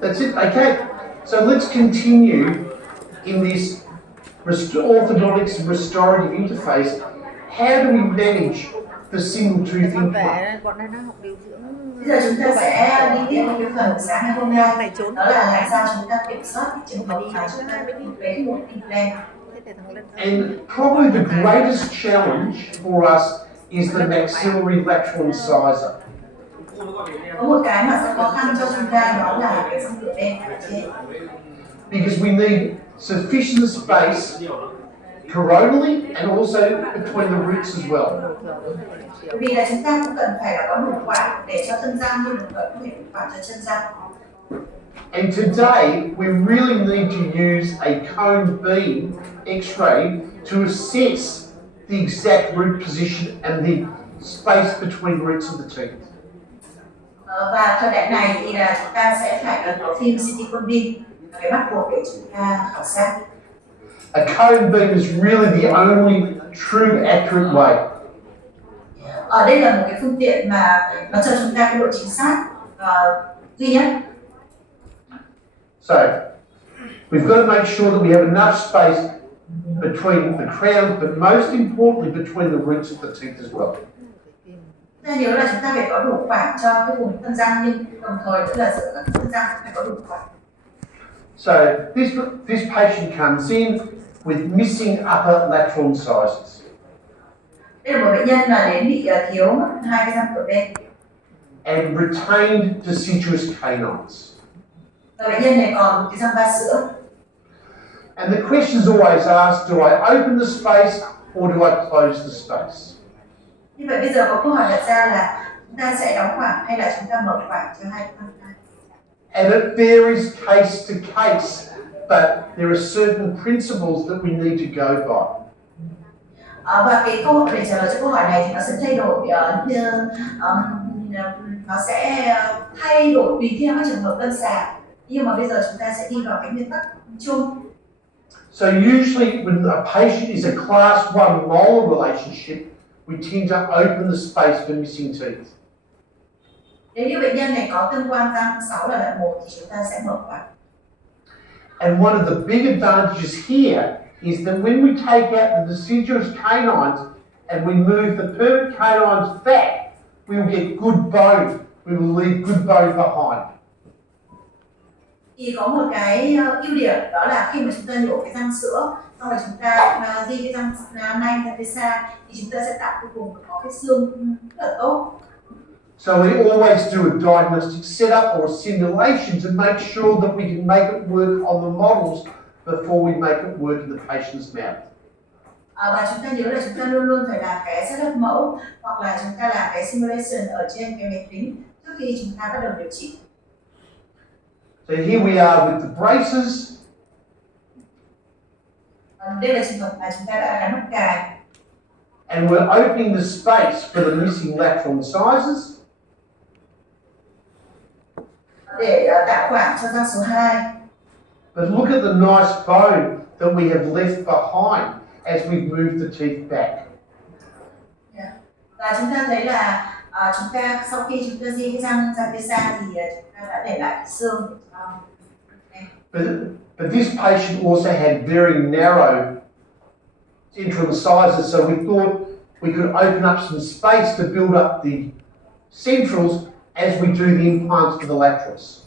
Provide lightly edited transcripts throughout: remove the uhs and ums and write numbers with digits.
That's it. Okay. So let's continue in this orthodontics and restorative interface. How do we manage the single tooth implant? Bọn này đang học điều dưỡng. Bây giờ chúng ta sẽ đi tiếp cái phần sáng ngày hôm nay, đó là làm sao chúng ta kiểm soát cái trường hợp mà chúng ta lấy một implant. And probably the greatest challenge for us is the maxillary lateral incisor. Có một cái mà rất khó khăn cho chúng ta đó là cái răng cửa bên ở trên. Because we need sufficient space coronally and also between the roots as well. Vì là chúng ta cũng cần phải là có đủ khoảng để cho thân răng nhưng cũng có thể đủ khoảng cho chân răng. And today we really need to use a cone beam X-ray to assess the exact root position and the space between roots of the teeth. Và thời đại này thì là chúng ta sẽ phải cần có phim silicon beam, cái bắt buộc để chúng ta khảo sát. A cone beam is really the only true accurate way. Ở đây là một cái phương tiện mà nó cho chúng ta cái độ chính xác duy nhất. So we've got to make sure that we have enough space between the crowns, but most importantly between the roots of the teeth as well. Ta nhớ là chúng ta phải có đủ khoảng cho cái vùng thân răng nhưng đồng thời tức là giữa các thân răng phải có đủ khoảng. So this patient comes in with missing upper lateral incisors. Đây là một bệnh nhân là đến bị thiếu mất hai cái răng cửa bên. And retained deciduous canines. Và bệnh nhân này còn một cái răng ba sữa. And the question is always asked, do I open the space or do I close the space? Như vậy bây giờ có câu hỏi đặt ra là chúng ta sẽ đóng khoảng hay là chúng ta mở khoảng cho hai con răng? And it varies case to case, but there are certain principles that we need to go by. Và cái câu hỏi để trả lời cho câu hỏi này thì nó sẽ thay đổi nó sẽ thay đổi tùy theo các trường hợp lâm sàng, nhưng mà bây giờ chúng ta sẽ đi vào cái nguyên tắc chung. So usually when a patient is a class 1 molar relationship, we tend to open the space for missing teeth. Nếu như bệnh nhân này có tương quan răng 6 là loại 1 thì chúng ta sẽ mở khoảng. And one of the big advantages here is that when we take out the deciduous canines and we move the permanent canines back, we will get good bone. We will leave good bone behind. Thì có một cái ưu điểm đó là khi mà chúng ta nhổ cái răng sữa, xong rồi chúng ta di cái răng nanh ra phía xa thì chúng ta sẽ tạo cái vùng có cái xương rất là tốt. So we always do a diagnostic setup or a simulation to make sure that we can make it work on the models before we make it work in the patient's mouth. Và chúng ta nhớ là chúng ta luôn luôn phải làm cái setup mẫu hoặc là chúng ta làm cái simulation ở trên cái máy tính trước khi chúng ta bắt đầu điều trị. So here we are with the braces. Đây là trường hợp mà chúng ta đã gắn nút cài. And we're opening the space for the missing lateral incisors. Để tạo khoảng cho răng số 2. But look at the nice bone that we have left behind as we move the teeth back. Và chúng ta thấy là chúng ta sau khi chúng ta di cái răng ra phía xa thì chúng ta đã để lại cái xương. But this patient also had very narrow central incisors, so we thought we could open up some space to build up the centrals as we do the implants for the laterals.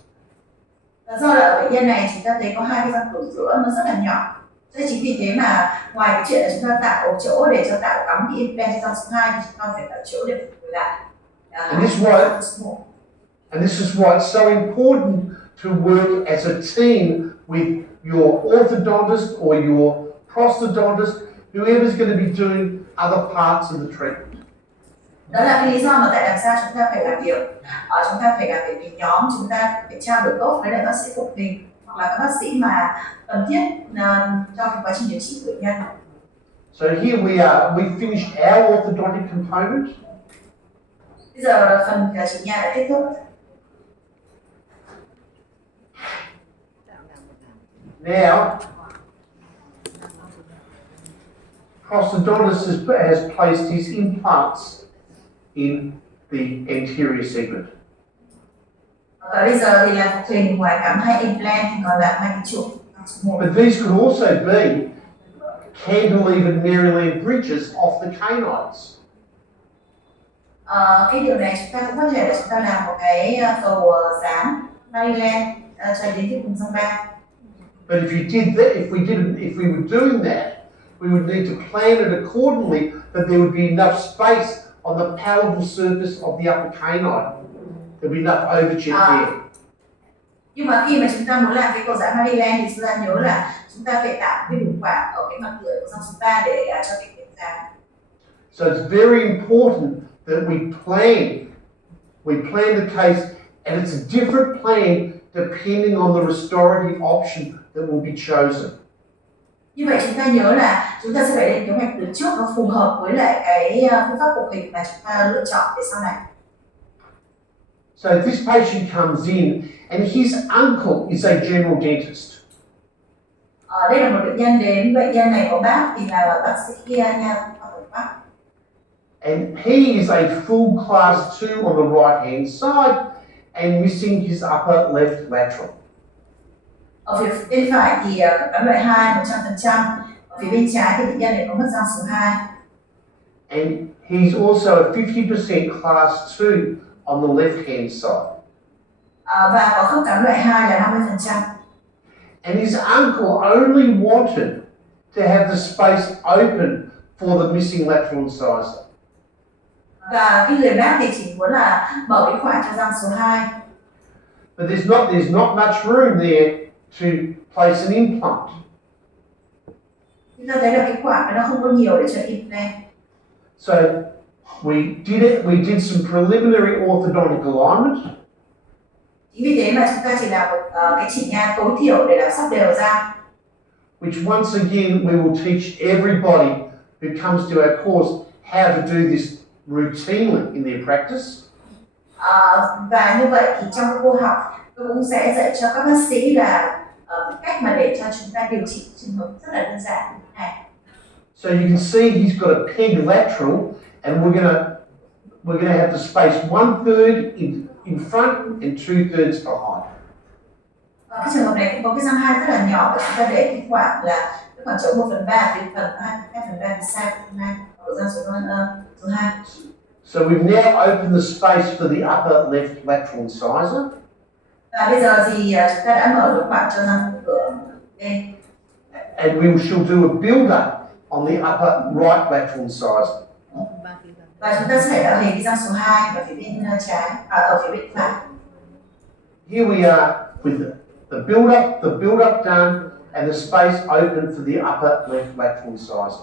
Và do là ở bệnh nhân này chúng ta thấy có hai cái răng cửa giữa nó rất là nhỏ. Thế chính vì thế mà ngoài cái chuyện là chúng ta tạo chỗ để cho tạo cắm cái implant cho răng số 2 thì chúng ta phải tạo chỗ để phục hồi lại. And this is why it's so important to work as a team with your orthodontist or your prosthodontist, whoever's going to be doing other parts of the treatment. Đó là cái lý do mà tại làm sao chúng ta phải làm việc. Chúng ta phải làm việc với nhóm, chúng ta phải trao đổi tốt với lại bác sĩ phục hình hoặc là các bác sĩ mà cần thiết trong quá trình điều trị bệnh nhân. So here we are. We finished our orthodontic component. Bây giờ phần chỉnh nha đã kết thúc. Now, prosthodontist has placed his implants in the anterior segment. Và bây giờ thì là phục hình ngoài cắm hai implant thì còn là hai cái trục số 1. But these could also be cantilevered Maryland bridges off the canines. Cái điều này chúng ta cũng có thể là chúng ta làm một cái cầu dán Maryland cho đến cái vùng sông Ba. But if you did that, if we were doing that, we would need to plan it accordingly that there would be enough space on the palatable surface of the upper canine. There'd be enough overjet there. Nhưng mà khi mà chúng ta muốn làm cái cầu dán Maryland thì chúng ta nhớ là chúng ta phải tạo cái đủ khoảng ở cái mặt lưỡi của răng số 3 để cho cái miệng dán. So it's very important that we plan the case, and it's a different plan depending on the restorative option that will be chosen. Như vậy chúng ta nhớ là chúng ta sẽ phải lên kế hoạch từ trước nó phù hợp với lại cái phương pháp phục hình mà chúng ta lựa chọn để sau này. So this patient comes in, and his uncle is a general dentist. Đây là một bệnh nhân đến, bệnh nhân này có bác thì là bác sĩ nha, bác. And he is a full class 2 on the right hand side and missing his upper left lateral. Ở phía bên phải thì cán loại 2 100%, ở phía bên trái thì bệnh nhân này có mất răng số 2. And he's also a 50% class 2 on the left hand side. Và có khớp cắn loại 2 là 50%. And his uncle only wanted to have the space open for the missing lateral incisor. Và cái người bác thì chỉ muốn là mở cái khoảng cho răng số 2. But there's not much room there to place an implant. Chúng ta thấy là cái khoảng nó không có nhiều để cho implant. So we did some preliminary orthodontic alignment. Chính vì thế mà chúng ta chỉ làm một cái chỉnh nha tối thiểu để làm sắp đều ra. Which once again we will teach everybody who comes to our course how to do this routinely in their practice. Và như vậy thì trong cô học tôi cũng sẽ dạy cho các bác sĩ là cách mà để cho chúng ta điều trị trường hợp rất là đơn giản như thế này. So you can see he's got a peg lateral, and we're gonna have the space 1/3 in front and 2/3 behind. Cái trường hợp này cũng có cái răng 2 rất là nhỏ và chúng ta để cái khoảng là cái khoảng trống 1/3 đến phần 2/3 phía sau của răng số 2. So we've now opened the space for the upper left lateral incisor. Và bây giờ thì chúng ta đã mở được khoảng cho răng cửa bên. And we shall do a build-up on the upper right lateral incisor. Và chúng ta sẽ tạo hình cái răng số 2 ở phía bên trái, ở phía bên phải. Here we are with the build-up done, and the space open for the upper left lateral incisor.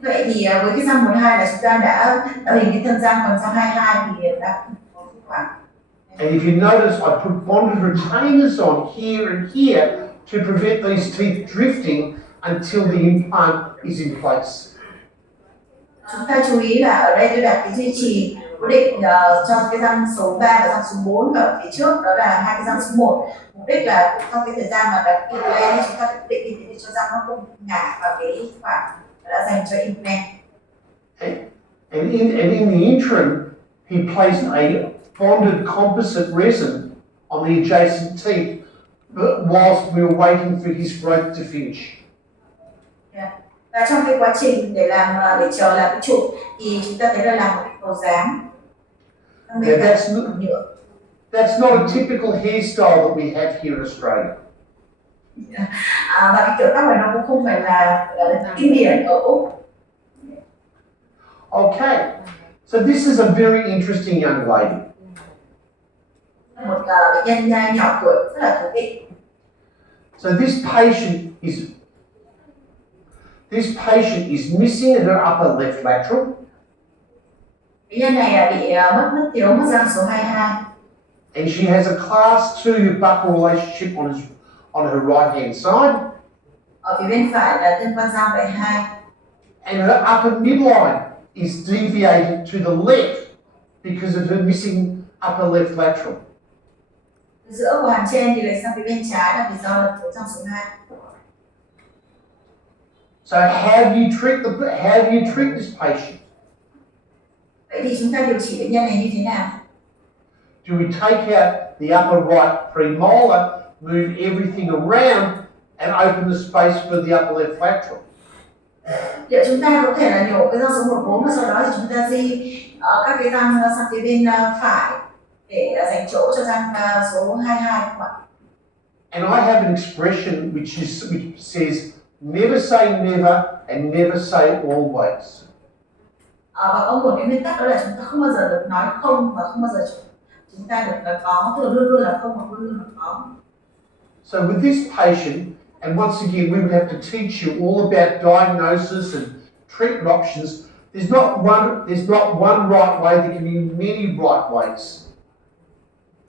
Vậy thì với cái răng 12 là chúng ta đã tạo hình cái thân răng, còn răng 22 thì đã có cái khoảng. And if you notice, I put bonded retainers on here and here to prevent these teeth drifting until the implant is in place. Chúng ta chú ý là ở đây tôi đặt cái duy trì cố định cho cái răng số 3 và răng số 4 ở phía trước, đó là hai cái răng số 1. Mục đích là trong cái thời gian mà đặt implant chúng ta phải cố định như thế để cho răng nó không ngả vào cái khoảng đã dành cho implant. And in the interim, he placed a bonded composite resin on the adjacent teeth whilst we were waiting for his growth to finish. Và trong cái quá trình để chờ làm cái trụ thì chúng ta thấy là làm một cái cầu dán. That's not a typical hairstyle that we have here in Australia. Và cái kiểu tóc này nó cũng không phải là kinh điển ở Úc. Okay, so this is a very interesting young lady. Một bệnh nhân nhỏ tuổi rất là thú vị. So this patient is missing her upper left lateral. Bệnh nhân này bị mất thiếu mất răng số 22. And she has a class 2 buccal relationship on her right hand side. Ở phía bên phải là tương quan răng loại 2. And her upper midline is deviated to the left because of her missing upper left lateral. Giữa của hàm trên thì lệch sang phía bên trái là vì do là thiếu răng số 2. So how do you treat this patient? Vậy thì chúng ta điều trị bệnh nhân này như thế nào? Do we take out the upper right premolar, move everything around and open the space for the upper left lateral. Liệu chúng ta có thể là nhổ cái răng số 14 và sau đó thì chúng ta di các cái răng sang phía bên phải để dành chỗ cho răng số 22 không ạ? And I have an expression which says never say never and never say always. Và có một cái nguyên tắc đó là chúng ta không bao giờ được nói không và không bao giờ chúng ta được là có, tức là luôn luôn là không và luôn luôn là có. So with this patient, and once again we would have to teach you all about diagnosis and treatment options. There's not one right way. There can be many right ways.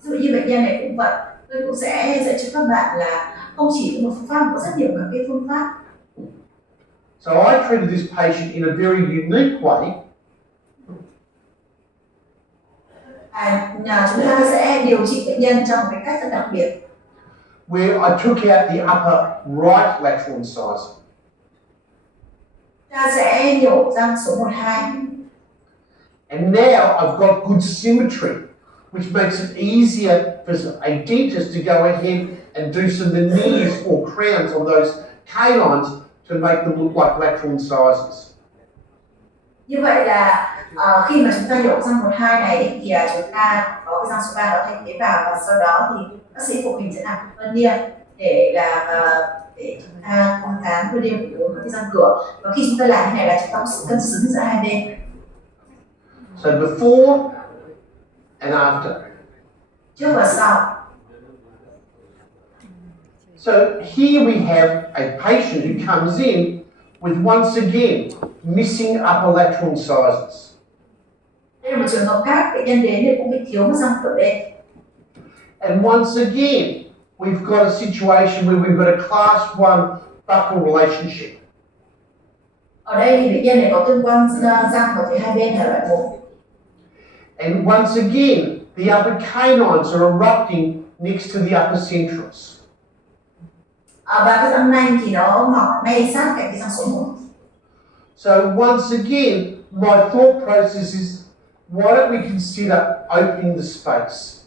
Ví dụ như bệnh nhân này cũng vậy, tôi cũng sẽ dạy cho các bạn là không chỉ có một phương pháp mà có rất nhiều các cái phương pháp. So I treated this patient in a very unique way. Chúng ta sẽ điều trị bệnh nhân trong một cái cách rất đặc biệt. Where I took out the upper right lateral incisor. Ta sẽ nhổ răng số 12. And now I've got good symmetry, which makes it easier for a dentist to go ahead and do some veneers or crowns on those canines to make them look like lateral incisors. Như vậy là khi mà chúng ta nhổ răng 12 này thì chúng ta có cái răng số 3 đó thay thế vào, và sau đó thì bác sĩ phục hình sẽ làm veneer để chúng ta không dán veneer của cái răng cửa, và khi chúng ta làm như này là chúng ta có sự cân xứng giữa hai bên. So before and after. Trước và sau. So here we have a patient who comes in with once again missing upper lateral incisors. Đây là một trường hợp khác, bệnh nhân đến thì cũng bị thiếu một răng cửa bên. And once again, we've got a situation where we've got a class 1 buccal relationship. Ở đây thì bệnh nhân này có tương quan răng ở phía hai bên là loại 1. And once again, the upper canines are erupting next to the upper centrals. Và cái răng nanh thì nó mọc ngay sát cạnh cái răng số 1. So once again, my thought process is, why don't we consider opening the space?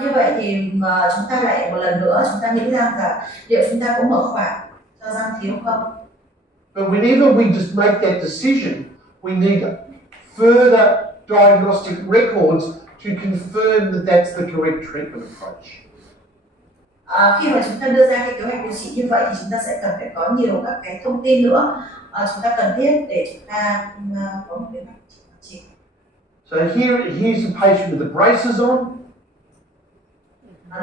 Như vậy thì chúng ta lại một lần nữa chúng ta nghĩ rằng là liệu chúng ta có mở khoảng cho răng thiếu không? But whenever we just make that decision, we need further diagnostic records to confirm that that's the correct treatment approach. Khi mà chúng ta đưa ra cái kế hoạch điều trị như vậy thì chúng ta sẽ cần phải có nhiều các cái thông tin nữa chúng ta cần thiết để chúng ta có một kế hoạch điều trị. So here's a patient with the braces on.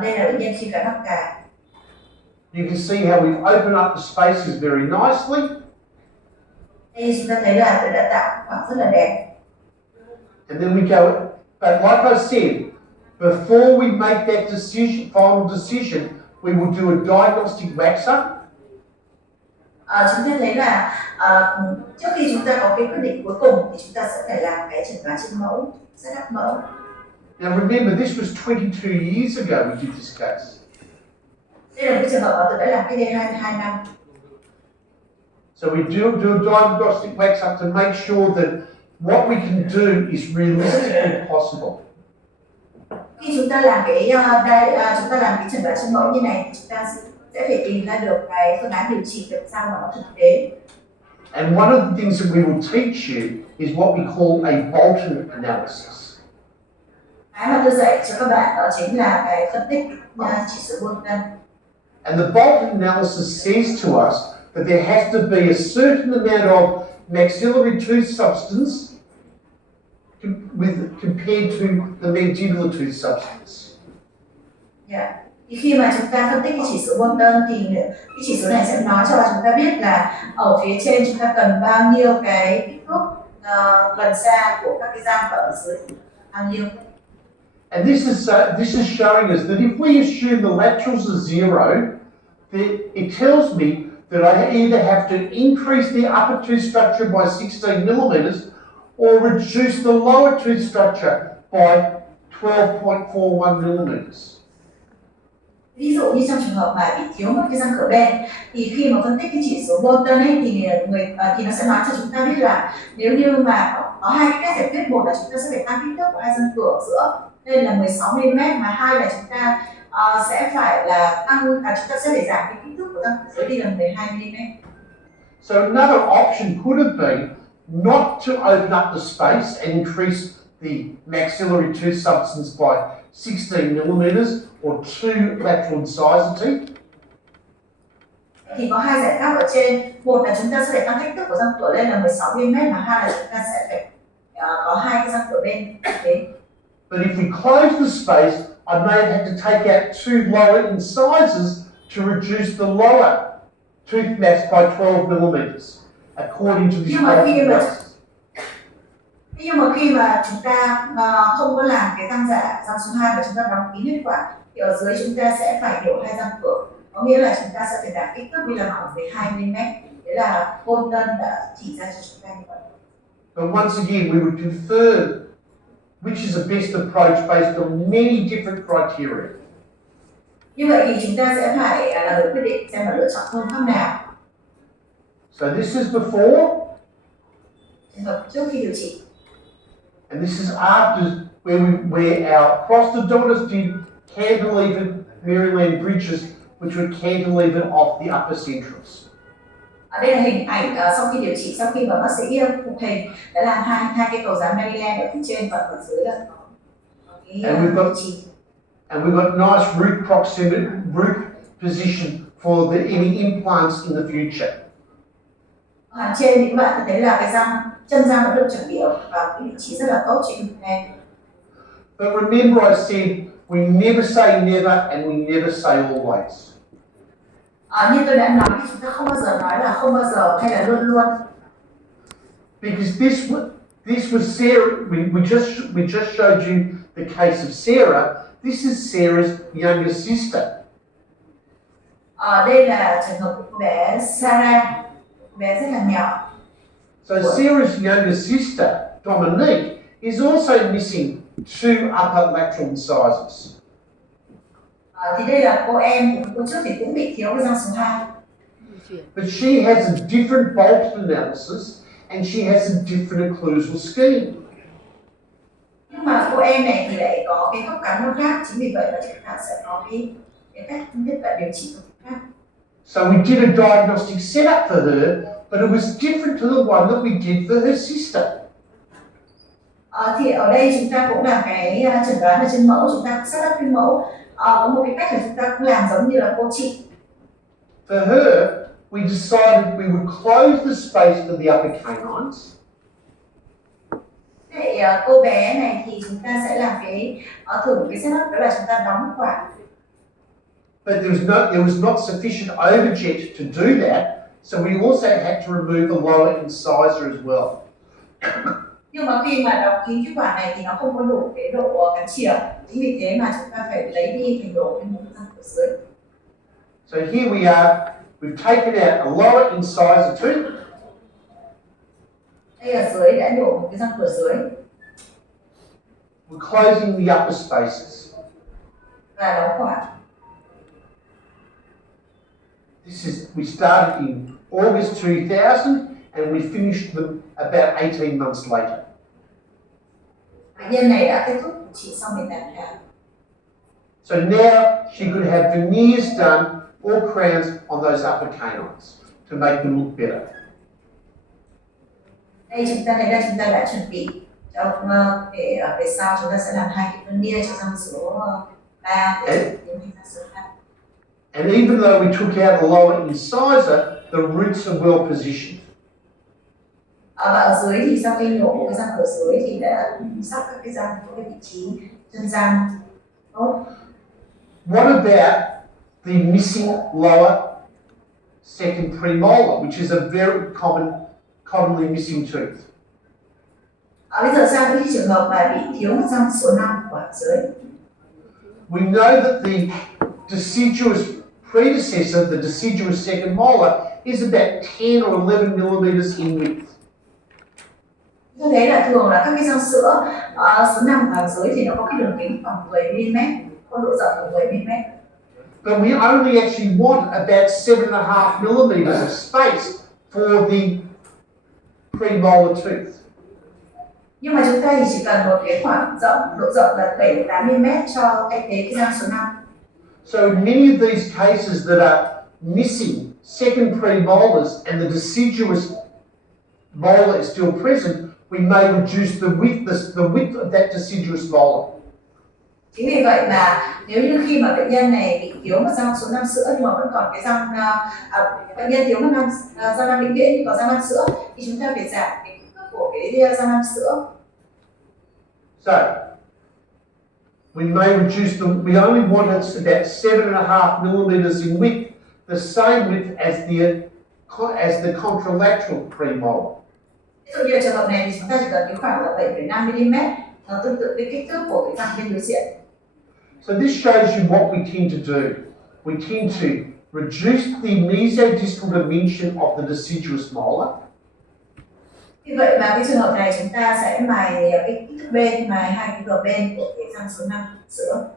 Đây là bệnh nhân khi cái mắc cài. You can see how we've opened up the spaces very nicely. Đây chúng ta thấy là đã tạo khoảng rất là đẹp. And then we go, but like I said, before we make that decision, final decision, we will do a diagnostic wax-up. Chúng ta thấy là trước khi chúng ta có cái quyết định cuối cùng thì chúng ta sẽ phải làm cái chẩn đoán trên mẫu, set up mẫu. Now remember, this was 22 years ago we did this case. Đây là một trường hợp mà tôi đã làm cách đây 22 năm. So we do a diagnostic wax-up to make sure that what we can do is realistically possible. Khi chúng ta làm cái chẩn đoán trên mẫu như này thì chúng ta sẽ phải tìm ra được cái phương án điều trị làm sao mà nó thực tế. And one of the things that we will teach you is what we call a Bolton analysis. Cái mà tôi dạy cho các bạn đó chính là cái phân tích chỉ số Bolton. And the Bolton analysis says to us that there has to be a certain amount of maxillary tooth substance compared to the mandibular tooth substance. Yeah. Thì khi mà chúng ta phân tích cái chỉ số Bolton thì cái chỉ số này sẽ nói cho chúng ta biết là ở phía trên chúng ta cần bao nhiêu cái kích thước gần xa của các cái răng và ở dưới bao nhiêu. And this is showing us that if we assume the laterals are 0, then it tells me that I either have to increase the upper tooth structure by 16 millimeters or reduce the lower tooth structure by 12.41 millimeters. Ví dụ như trong trường hợp mà bị thiếu một cái răng cửa bên thì khi mà phân tích cái chỉ số Bolton ấy thì nó sẽ nói cho chúng ta biết là nếu như mà có hai cái cách giải quyết, một là chúng ta sẽ phải tăng kích thước của hai răng cửa ở giữa Đây là 16 mm, mà hai là chúng ta sẽ phải là chúng ta sẽ phải giảm cái kích thước của răng cửa dưới đi là 12 mm. So another option could have been not to open up the space and increase the maxillary tooth substance by 16 millimeters or 2 lateral incisor teeth. Thì có hai giải pháp ở trên. Một là chúng ta sẽ phải tăng kích thước của răng cửa lên là 16 mm, mà hai là chúng ta sẽ phải có hai cái răng cửa bên thế. But if we close the space, I may have had to take out 2 lower incisors to reduce the lower tooth mass by 12 millimeters, according to this analysis. Nhưng mà khi mà chúng ta không có làm cái răng số 2 và chúng ta đóng kín hết quả, thì ở dưới chúng ta sẽ phải nhổ hai răng cửa. Có nghĩa là chúng ta sẽ phải giảm kích thước đi là khoảng 12 mm. Đấy là Bolton đã chỉ ra cho chúng ta như vậy. But once again, we would confirm which is the best approach based on many different criteria. Như vậy thì chúng ta sẽ phải là người quyết định xem là lựa chọn phương pháp nào. So this is before, Trường hợp trước khi điều trị. and this is after, where our prosthodontist did cantilevered Maryland bridges, which were cantilevered off the upper centrals. Đây là hình ảnh sau khi điều trị, sau khi mà bác sĩ phục hình đã làm hai cái cầu dán Maryland ở phía trên và ở dưới là có cái điều trị. And we've got nice root position for any implants in the future. Ở trên thì các bạn thấy là cái chân răng đã được chuẩn bị ở và cái vị trí rất là tốt trên ngực này. But remember, I said we never say never and we never say always. Như tôi đã nói, chúng ta không bao giờ nói là không bao giờ hay là luôn luôn. Because this was Sarah. We just showed you the case of Sarah. This is Sarah's younger sister. Đây là trường hợp của cô bé Sarah, cô bé rất là nhỏ. So Sarah's younger sister, Dominique, is also missing 2 upper lateral incisors. Thì đây là cô em của cô trước thì cũng bị thiếu cái răng số 2. But she has a different Bolton analysis and she has a different occlusal scheme. Nhưng mà cô em này thì lại có cái góc cắn nó khác, chính vì vậy là chúng ta sẽ có cái cách tiếp cận điều trị khác. So we did a diagnostic setup for her, but it was different to the one that we did for her sister. Thì ở đây chúng ta cũng làm cái chẩn đoán ở trên mẫu, chúng ta cũng set up cái mẫu. Có một cái cách là chúng ta cũng làm giống như là cô chị. For her, we decided we would close the space for the upper canines. Vậy cô bé này thì chúng ta sẽ làm thử cái setup đó là chúng ta đóng quả. But there was not sufficient overjet to do that, so we also had to remove the lower incisor as well. Nhưng mà khi mà đóng kín cái quả này thì nó không có đủ cái độ cắn chìa, chính vì thế mà chúng ta phải lấy đi thành độ cái mũi răng ở dưới. So here we are. We've taken out a lower incisor tooth. Đây ở dưới đã nhổ một cái răng cửa dưới. We're closing the upper spaces. Và đóng quả. We started in August 2000 and we finished them about 18 months later. Bệnh nhân này đã kết thúc điều trị sau 18 tháng. So now she could have veneers done or crowns on those upper canines to make them look better. Đây chúng ta thấy là chúng ta đã chuẩn bị cho để về sau chúng ta sẽ làm hai cái veneer cho răng số 3 để tiến hành răng số 2. And even though we took out the lower incisor, the roots are well positioned. Và ở dưới thì sau khi nhổ một cái răng ở dưới thì đã sắp các cái răng có cái vị trí chân răng tốt. What about the missing lower second premolar, which is a very commonly missing tooth? Bây giờ sang cái trường hợp mà bị thiếu một răng số 5 của dưới. We know that the deciduous predecessor, the deciduous second molar, is about 10 or 11 millimeters in width. Như thế là thường là các cái răng sữa số 5 ở dưới thì nó có cái đường kính khoảng 10 mm, có độ rộng của 10 mm. But we only actually want about 7.5 millimeters of space for the premolar tooth. Nhưng mà chúng ta thì chỉ cần một cái khoảng độ rộng là 7 đến 8 mm cho thay thế cái răng số 5. So in many of these cases that are missing second premolars and the deciduous molar is still present, we may reduce the width of that deciduous molar. Chính vì vậy mà nếu như khi mà bệnh nhân này bị thiếu một răng số 5 sữa nhưng mà vẫn còn cái răng bệnh nhân thiếu một răng 5 vĩnh viễn còn răng 5 sữa thì chúng ta phải giảm cái kích thước của cái răng 5 sữa. So we may reduce we only want it about 7.5 millimeters in width, the same width as the contralateral premolar. Ví dụ như trường hợp này thì chúng ta chỉ cần cái khoảng là 7,5 mm, nó tương tự với kích thước của cái răng bên đối diện. So this shows you what we tend to do. We tend to reduce the mesodistal dimension of the deciduous molar. Vì vậy mà cái trường hợp này chúng ta sẽ mài cái kích thước bên, mài hai cái gờ bên của cái răng số 5 sữa.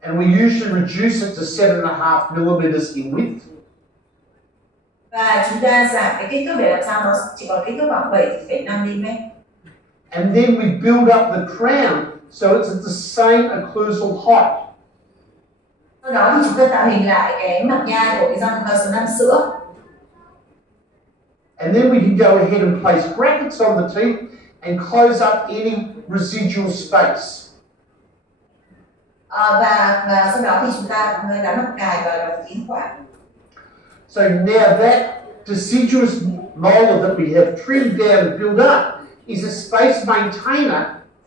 And we usually reduce it to 7.5 millimeters in width. Và chúng ta giảm cái kích thước để làm sao nó chỉ còn kích thước khoảng 7,5 mm. And then we build up the crown so it's at the same occlusal height. Sau đó thì chúng ta tạo hình lại cái mặt nhai của cái răng số 5 sữa. And then we can go ahead and place brackets on the teeth and close up any residual space. Và sau đó thì chúng ta gắn mặt cài và đóng kín khoảng. So now that deciduous molar that we have trimmed down and built up is a space maintainer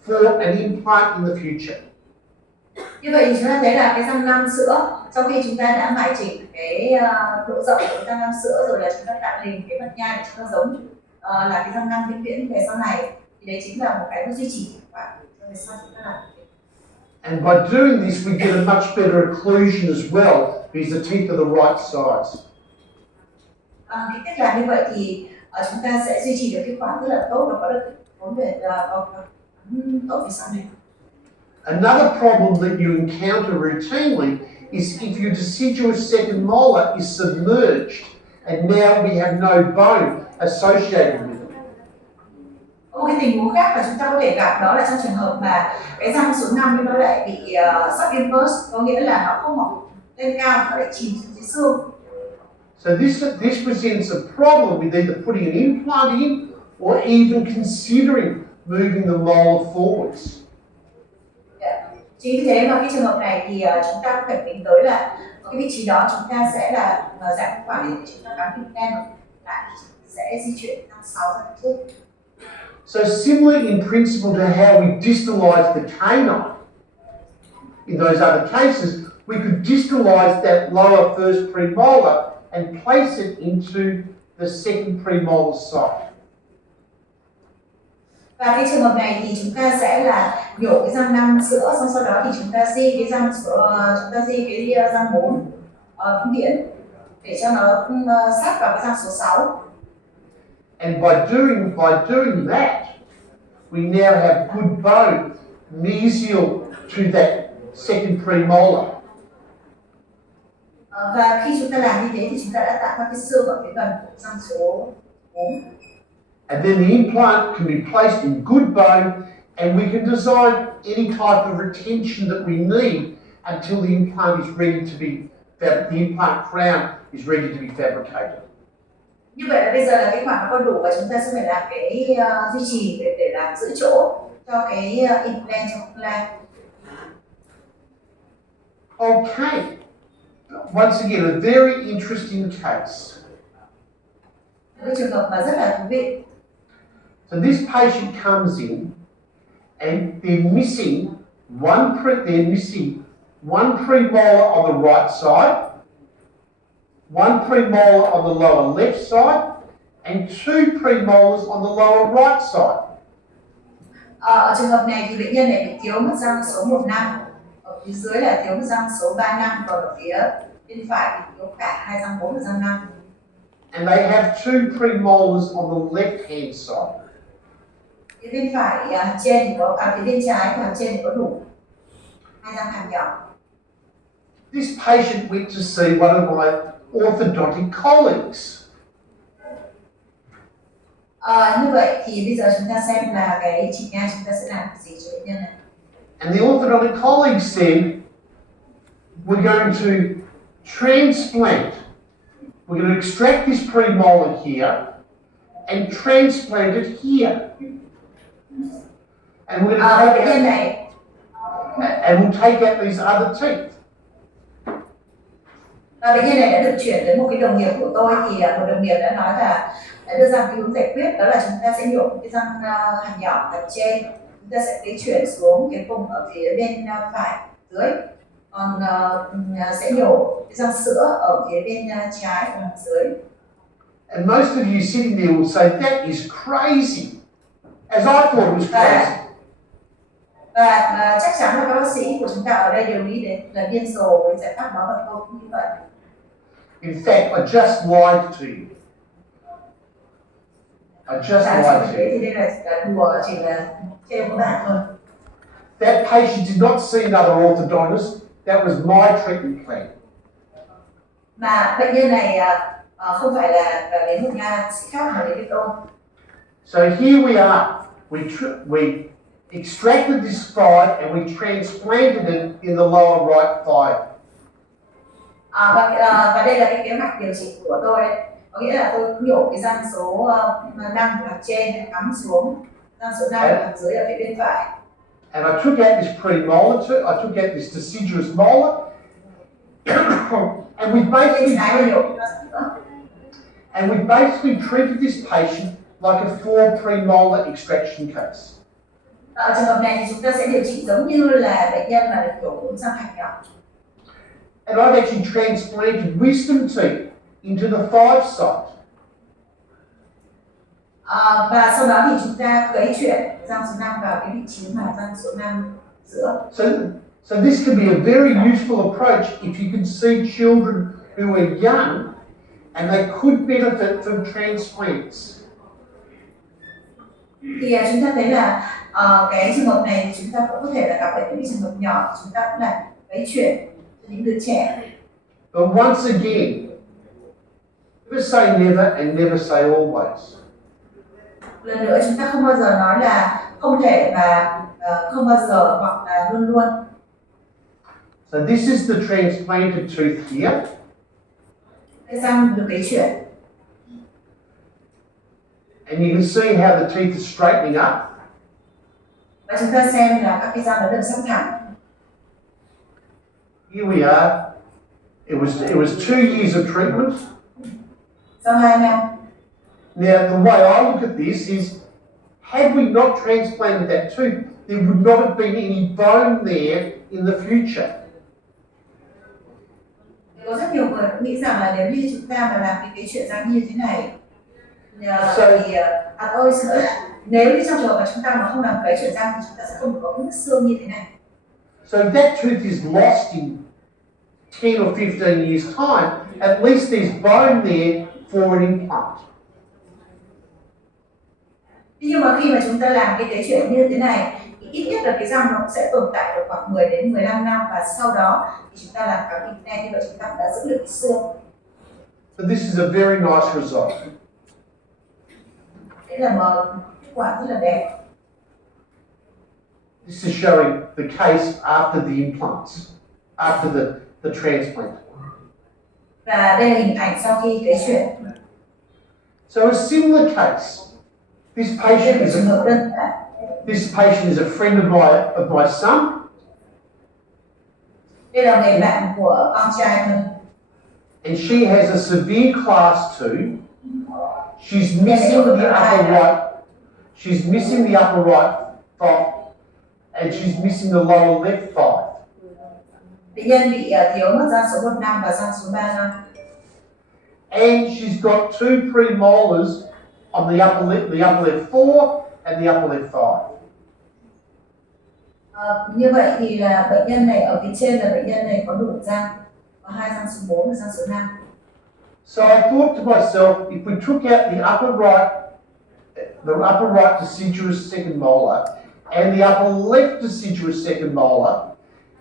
for an implant in the future. Như vậy thì chúng ta thấy là cái răng 5 sữa sau khi chúng ta đã mài chỉnh cái độ rộng của răng 5 sữa rồi là chúng ta tạo hình cái mặt nhai để cho nó giống là cái răng 5 vĩnh viễn về sau này thì đấy chính là một cái nó duy trì và cho về sau chúng ta làm. And by doing this we get a much better occlusion as well because the teeth are the right size. Cái cách làm như vậy thì chúng ta sẽ duy trì được cái khoảng rất là tốt và có được vấn đề tốt về sau này. Another problem that you encounter routinely is if your deciduous second molar is submerged and now we have no bone associated with it. Một cái tình huống khác mà chúng ta có thể gặp đó là trong trường hợp mà cái răng số 5 nó lại bị subinverse, có nghĩa là nó không mọc lên cao, nó lại chìm xuống dưới xương. So this presents a problem with either putting an implant in or even considering moving the molar forwards. Chính vì thế mà cái trường hợp này thì chúng ta phải tính tới là cái vị trí đó chúng ta sẽ là giảm khoảng để chúng ta cắm implant lại sẽ di chuyển sang 6 ra trước. So similar in principle to how we distalize the canine, in those other cases, we could distalize that lower first premolar and place it into the second premolar site. Và cái trường hợp này thì chúng ta sẽ là nhổ cái răng 5 sữa, xong sau đó thì chúng ta di cái răng cái răng 4 vĩnh viễn để cho nó sát vào cái răng số 6. And by doing that, we now have good bone mesial to that second premolar. Và khi chúng ta làm như thế thì chúng ta đã tạo ra cái xương ở phía gần của răng số 4. And then the implant can be placed in good bone and we can design any type of retention that we need until the implant is ready to be, the implant crown is ready to be fabricated. Như vậy là bây giờ là cái khoảng nó có đủ và chúng ta sẽ phải làm cái duy trì để làm giữ chỗ cho cái implant trong tương lai. Okay. Once again, a very interesting case. Cái trường hợp mà rất là thú vị. So this patient comes in and they're missing one premolar on the right side, one premolar on the lower left side, and two premolars on the lower right side. Ở trường hợp này thì bệnh nhân này bị thiếu một răng số 15, ở phía dưới là thiếu một răng số 35, còn ở phía bên phải thì thiếu cả hai răng 4 và răng 5. And they have two premolars on the left hand side. Phía bên phải trên thì có phía bên trái và trên thì có đủ hai răng hàm nhỏ. This patient went to see one of my orthodontic colleagues. Như vậy thì bây giờ chúng ta xem là cái chỉnh nha chúng ta sẽ làm gì cho bệnh nhân này. And the orthodontic colleague said, we're going to transplant. We're going to extract this premolar here and transplant it here. And we're going to Bệnh nhân này and we'll take out these other teeth. bệnh nhân này đã được chuyển đến một cái đồng nghiệp của tôi, thì một đồng nghiệp đã nói là đã đưa ra cái hướng giải quyết, đó là chúng ta sẽ nhổ cái răng hàm nhỏ ở trên, chúng ta sẽ cái chuyển xuống cái vùng ở phía bên phải dưới, còn sẽ nhổ cái răng sữa ở phía bên trái ở dưới. And most of you sitting there will say, that is crazy, as I thought it was crazy. Và chắc chắn là các bác sĩ của chúng ta ở đây đều nghĩ đến là điên rồ với giải pháp đó, và tôi cũng như vậy. In fact, I just lied to you. I just lied to you. Thì đây là đùa, chỉ là chê các bạn thôi. That patient did not see another orthodontist. That was my treatment plan. Mà bệnh nhân này không phải là đến một nha sĩ khác mà đến với tôi. So here we are. We extracted this thigh and we transplanted it in the lower right thigh. Và đây là cái kế hoạch điều trị của tôi đấy. Có nghĩa là tôi nhổ cái răng số 5 ở trên cắm xuống răng số 5 ở dưới ở phía bên phải. And I took out this premolar tooth. I took out this deciduous molar. and we basically treated this patient like a 4 premolar extraction case. Ở trường hợp này thì chúng ta sẽ điều trị giống như là bệnh nhân mà được nhổ 4 răng hàm nhỏ. And I've actually transplanted wisdom teeth into the 5 side. Và sau đó thì chúng ta cấy chuyển răng số 5 vào cái vị trí mà răng số 5 giữa. So this can be a very useful approach if you can see children who are young and they could benefit from transplants. Thì chúng ta thấy là cái trường hợp này thì chúng ta cũng có thể là gặp ở những trường hợp nhỏ, chúng ta cũng là cấy chuyển cho những đứa trẻ. But once again, never say never and never say always. Lần nữa chúng ta không bao giờ nói là không thể và không bao giờ hoặc là luôn luôn. So this is the transplanted tooth here. Cái răng được cấy chuyển. And you can see how the teeth are straightening up. Và chúng ta xem là các cái răng đã được sắp thẳng. Here we are. It was 2 years of treatment. Sau 2 năm. Now the way I look at this is, had we not transplanted that tooth, there would not have been any bone there in the future. Có rất nhiều người cũng nghĩ rằng là nếu như chúng ta mà làm cái chuyện răng như thế này, thì tôi xin lỗi, nếu như trong trường hợp mà chúng ta mà không làm cái chuyện răng thì chúng ta sẽ không có cái xương như thế này. So if that tooth is lost in 10 or 15 years time, at least there's bone there for an implant. Nhưng mà khi mà chúng ta làm cái cấy chuyển như thế này thì ít nhất là cái răng nó cũng sẽ tồn tại được khoảng 10 đến 15 năm, và sau đó thì chúng ta làm kháng thịt này, như vậy chúng ta đã giữ được cái xương. So this is a very nice result. Đấy là một kết quả rất là đẹp. This is showing the case after the implants, after the transplant. Và đây là hình ảnh sau khi cấy chuyển. So a similar case. This patient is a friend of my son. Đây là người bạn của con trai mình. And she has a severe class 2. She's missing the upper right. She's missing the upper right thigh, and she's missing the lower left thigh. Bệnh nhân bị thiếu mất răng số 15 và răng số 35. And she's got 2 premolars on the upper left 4 and the upper left thigh. Như vậy thì là bệnh nhân này ở phía trên là bệnh nhân này có đủ răng, có 2 răng số 4 và răng số 5. So I thought to myself, if we took out the upper right deciduous second molar and the upper left deciduous second molar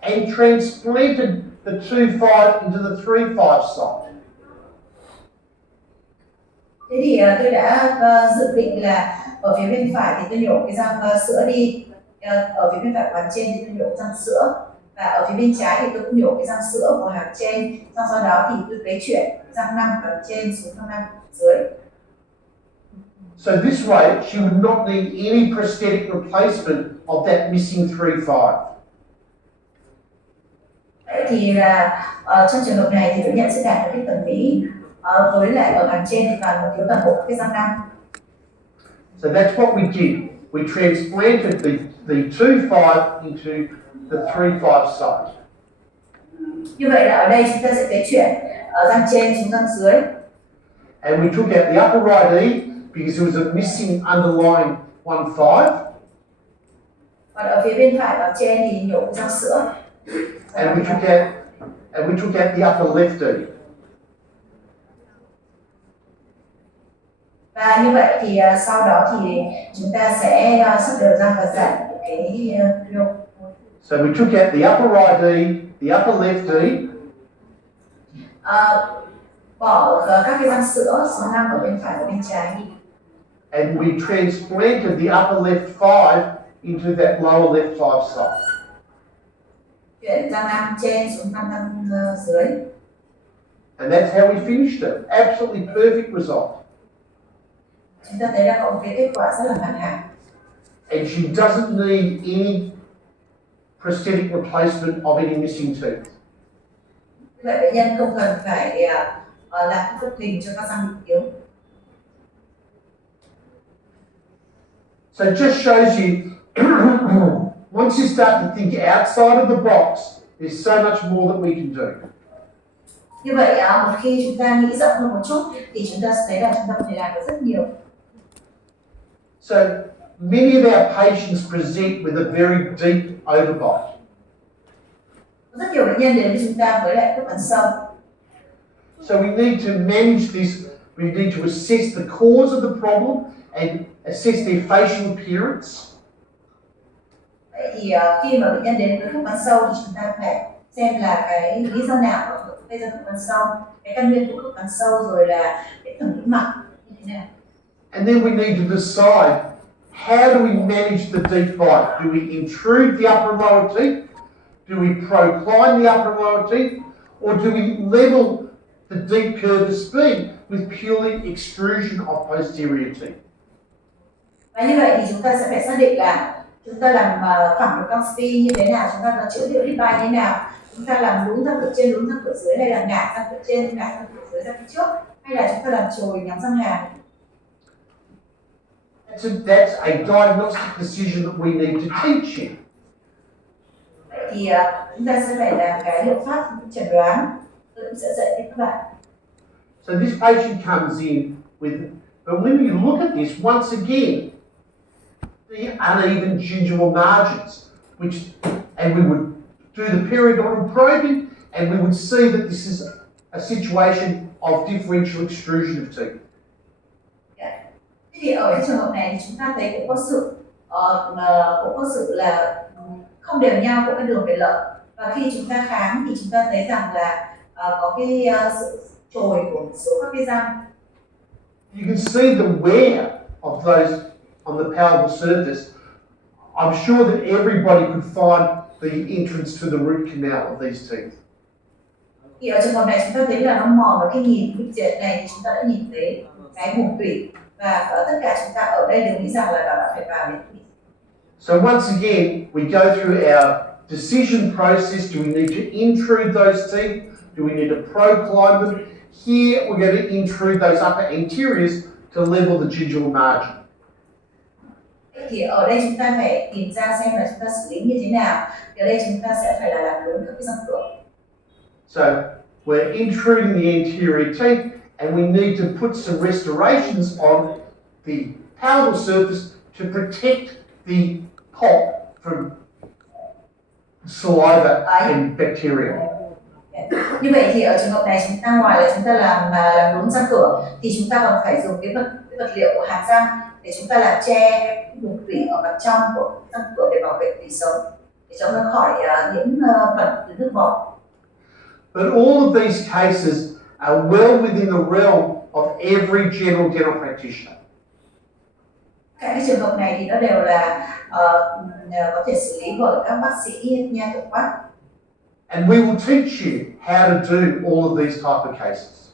and transplanted the 2 5 into the 3 5 side. Thế thì tôi đã dự định là ở phía bên phải thì tôi nhổ cái răng sữa đi, ở phía bên phải của hàm trên thì tôi nhổ răng sữa, và ở phía bên trái thì tôi cũng nhổ cái răng sữa của hàm trên. Sau đó thì tôi lấy chuyển răng nanh của hàm trên xuống răng nanh dưới. So this way, she would not need any prosthetic replacement of that missing 3-5. Vậy thì là trong trường hợp này thì bệnh nhân sẽ đạt được cái thẩm mỹ với lại ở hàm trên thì toàn thiếu toàn bộ cái răng nanh. So that's what we did. We transplanted the 2-5 into the 3-5 side. Như vậy là ở đây chúng ta sẽ lấy chuyển răng trên xuống răng dưới. And we took out the upper right E because there was a missing underlying 1-5. Còn ở phía bên phải ở trên thì nhổ cái răng sữa. And we took out the upper left E. Và như vậy thì sau đó thì chúng ta sẽ sắp đều răng và giảm cái rêu. So we took out the upper right E, the upper left E. Bỏ các cái răng sữa số 5 ở bên phải và bên trái. And we transplanted the upper left 5 into that lower left 5 side. Chuyển răng nanh trên xuống răng dưới. And that's how we finished it. Absolutely perfect result. Chúng ta thấy đã có một cái kết quả rất là hoàn hảo. And she doesn't need any prosthetic replacement of any missing teeth. Vậy bệnh nhân không cần phải làm phẫu thuật hình cho các răng bị yếu. So it just shows you, once you start to think outside of the box, there's so much more that we can do. Như vậy một khi chúng ta nghĩ rộng hơn một chút thì chúng ta sẽ thấy là chúng ta có thể làm được rất nhiều. So many of our patients present with a very deep overbite. Rất nhiều bệnh nhân đến với chúng ta với lại khớp cắn sâu. So we need to manage this. We need to assess the cause of the problem and assess their facial appearance. Vậy thì khi mà bệnh nhân đến với khớp cắn sâu thì chúng ta phải xem là cái lý do nào gây ra khớp cắn sâu, cái căn nguyên của khớp cắn sâu, rồi là cái thẩm mỹ mặt như thế nào. And then we need to decide, how do we manage the deep bite? Do we intrude the upper and lower teeth? Do we procline the upper and lower teeth? Or do we level the deep curved B with purely extrusion of posterior teeth? Và như vậy thì chúng ta sẽ phải xác định là chúng ta làm phẳng được con spi như thế nào, chúng ta có chữa liệu deep bite như thế nào, chúng ta làm đúng răng cửa trên, đúng răng cửa dưới, hay là ngả răng cửa trên, ngả răng cửa dưới ra phía trước, hay là chúng ta làm chồi nhắm răng hàm. That's a diagnostic decision that we need to teach you. Vậy thì chúng ta sẽ phải làm cái liệu pháp chẩn đoán, tôi cũng sẽ dạy cho các bạn. So this patient comes in with, but when you look at this, once again, the uneven gingival margins, and we would do the periodontal probing, and we would see that this is a situation of differential extrusion of teeth. Thì ở cái trường hợp này thì chúng ta thấy cũng có sự là không đều nhau của các đường về lợi, và khi chúng ta khám thì chúng ta thấy rằng là có cái sự trồi của một số các cái răng. You can see the wear of those on the palatal surface. I'm sure that everybody could find the entrance to the root canal of these teeth. Thì ở trường hợp này chúng ta thấy là nó mòn, và khi nhìn cái diện này thì chúng ta đã nhìn thấy cái vùng tủy, và tất cả chúng ta ở đây đều nghĩ rằng là đã phải vào đến tủy. So once again, we go through our decision process. Do we need to intrude those teeth? Do we need to procline them? Here we're going to intrude those upper anteriors to level the gingival margin. Thì ở đây chúng ta phải tìm ra xem là chúng ta xử lý như thế nào. Thì ở đây chúng ta sẽ phải là làm đúng các cái răng cửa. So we're intruding the anterior teeth, and we need to put some restorations on the palatal surface to protect the pulp from saliva and bacteria. Như vậy thì ở trường hợp này chúng ta ngoài là chúng ta làm đúng răng cửa thì chúng ta còn phải dùng cái vật liệu của hàm răng để chúng ta làm che cái vùng tủy ở mặt trong của răng cửa để bảo vệ tủy sống, để cho nó khỏi nhiễm bẩn từ nước bọt. But all of these cases are well within the realm of every general dental practitioner. Cả cái trường hợp này thì nó đều là có thể xử lý bởi các bác sĩ nha tổng quát. And we will teach you how to do all of these type of cases.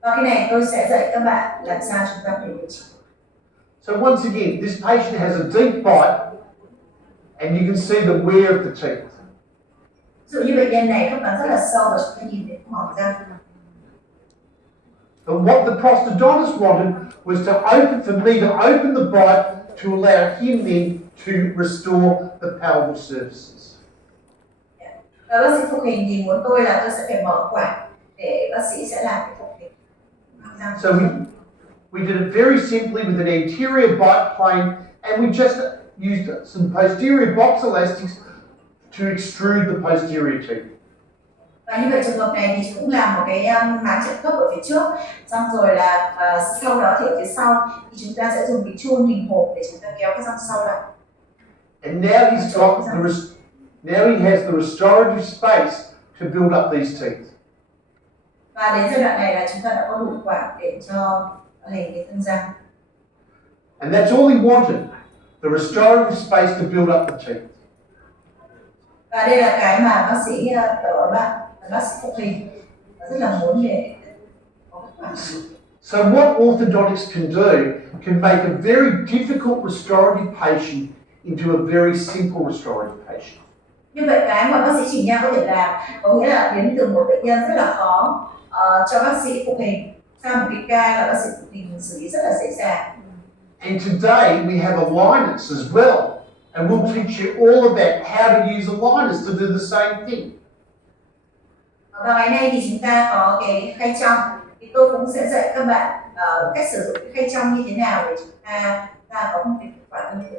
Và cái này tôi sẽ dạy các bạn làm sao chúng ta có thể điều trị. So once again, this patient has a deep bite, and you can see the wear of the teeth. Ví dụ như bệnh nhân này khớp cắn rất là sâu và chúng ta nhìn thấy mỏng răng. But what the prosthodontist wanted was for me to open the bite to allow him then to restore the palatable surfaces. Và bác sĩ phục hình thì muốn tôi là tôi sẽ phải mở quản để bác sĩ sẽ làm cái phục hình. So we did it very simply with an anterior bite plane, and we just used some posterior box elastics to extrude the posterior teeth. Và như vậy trường hợp này thì cũng làm một cái máng trợ cấp ở phía trước, xong rồi là sau đó thì ở phía sau thì chúng ta sẽ dùng cái chun hình hộp để chúng ta kéo cái răng sau lại. And now now he has the restorative space to build up these teeth. Và đến giai đoạn này là chúng ta đã có đủ quản để cho hình cái thân răng. And that's all he wanted, the restorative space to build up the teeth. Và đây là cái mà bác sĩ bác sĩ phục hình rất là muốn để có kết quả. So what orthodontics can do can make a very difficult restorative patient into a very simple restorative patient. Như vậy cái mà bác sĩ chỉnh nha có thể làm có nghĩa là biến từ một bệnh nhân rất là khó cho bác sĩ phục hình sang một cái ca là bác sĩ phục hình xử lý rất là dễ dàng. And today we have aligners as well, and we'll teach you all about how to use aligners to do the same thing. Và ngày nay thì chúng ta có cái khay trong, thì tôi cũng sẽ dạy các bạn cách sử dụng cái khay trong như thế nào để chúng ta có một cái kết quả tương tự.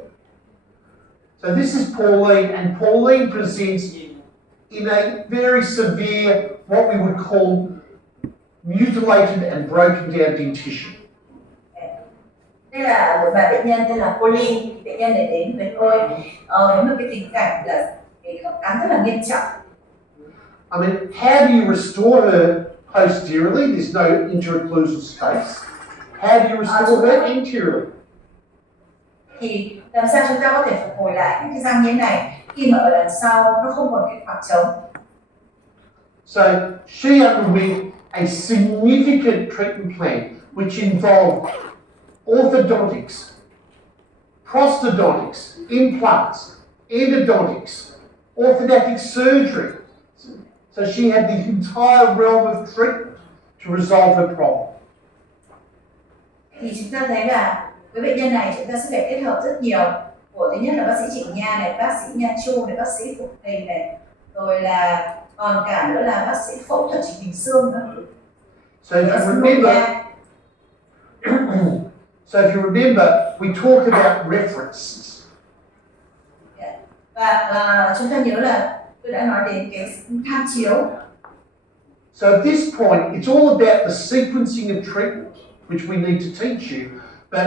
So this is Pauline, and Pauline presents in a very severe, what we would call mutilated and broken down dentition. Đây là một bà bệnh nhân tên là Pauline. Bệnh nhân này đến với tôi với một cái tình cảnh là cái khớp cắn rất là nghiêm trọng. I mean, how do you restore her posteriorly? There's no interocclusal space. How do you restore her anteriorly? Thì làm sao chúng ta có thể phục hồi lại những cái răng như thế này khi mà ở đằng sau nó không còn cái khoảng trống? So she underwent a significant treatment plan, which involved orthodontics, prosthodontics, implants, endodontics, orthodontic surgery. So she had the entire realm of treatment to resolve her problem. Thì chúng ta thấy là với bệnh nhân này chúng ta sẽ phải kết hợp rất nhiều của thứ nhất là bác sĩ chỉnh nha này, bác sĩ nha chu này, bác sĩ phục hình này, rồi là còn cả nữa là bác sĩ phẫu thuật chỉnh hình xương nữa. So if you remember, we talk about references. Và chúng ta nhớ là tôi đã nói đến cái tham chiếu. So at this point, it's all about the sequencing of treatment, which we need to teach you. But